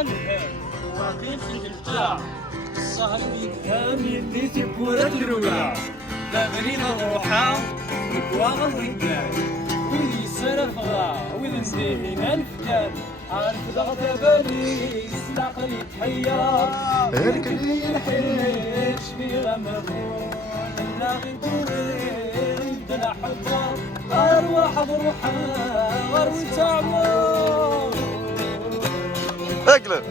الهام واقيل في الجلجة السهر يفهم يدي تبورة الرولا تغرينا الروحة نكواغ الرجال ويدي سرف غا ويدي نزيهنا الفكان عارف ضغط بالي استعقلي تحير اركب لي الحيش في غمضون اللاغي دوري يبدل حبار أرواح بروحها غروي تعمر اقلب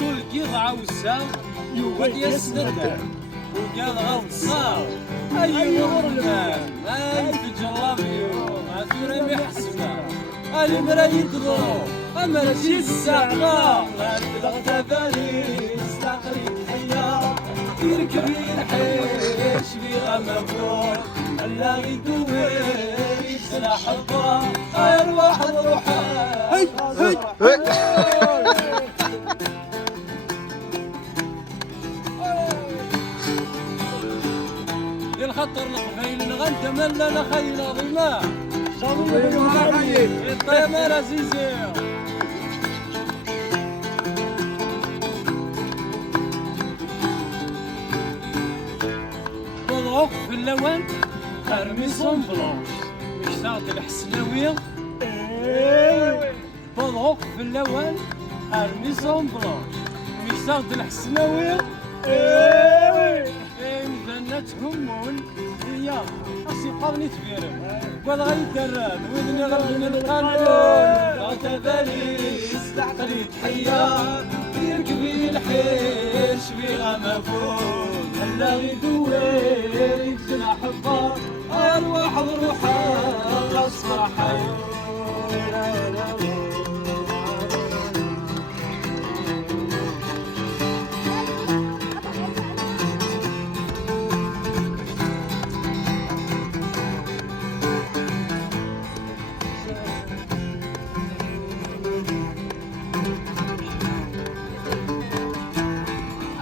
كل قطعة وسام يود يسند وقال غلصار أي مرمان أي تجربيو ما ترمي حسنا المرا يقضو أما رشي الساعة ما تلغت بالي استقري تحيا يركبي الحيش في غمبور ألا يدوي يسرح الضوء أرواح الروحة الخطر الخفيل نغنت ملا لخيل ظلماء الطيب العزيزي بضعوك في اللوان ارمي صن بلونش مشتاق الحسناوية بضعوك في اللوان ارمي صن بلونش مشتاق الحسناوية مذنات همون هي أسي قرني تبيرم ولا غيدران وذني غربنا القانون غاتا بالي استعقلي تحيا يركبي الحيش في غمفون هلا غيدوير يبزنا حبار أرواح بروحها غصة حيون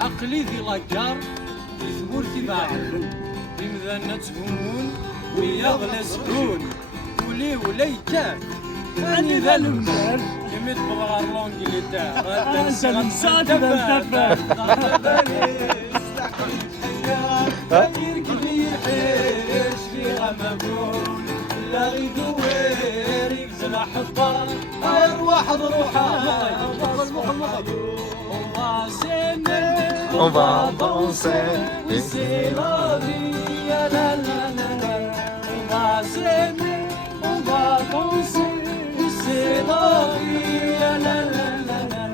عقلي ذي لاجار في ثبورتي معلم في مذنة همون ويغلى سكون ولي ولي كان أني ذا المال يمد بغار لونجي لتا أنت نسات ذا يركب يحيش في غمبون لا يدوير يبزل حبار أرواح بروحها On va danser, et c'est la vie, la la la la. On va s'aimer, on va danser, et c'est la vie, la la la la.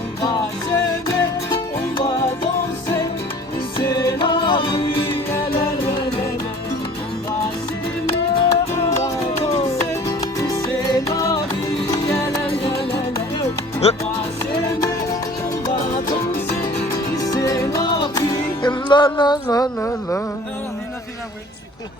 On va s'aimer, on va danser, et c'est la vie, la la la la. On va s'aimer, on va danser, et c'est la vie, la la la la. On va s'aimer, on va danser. la la la la la. هنا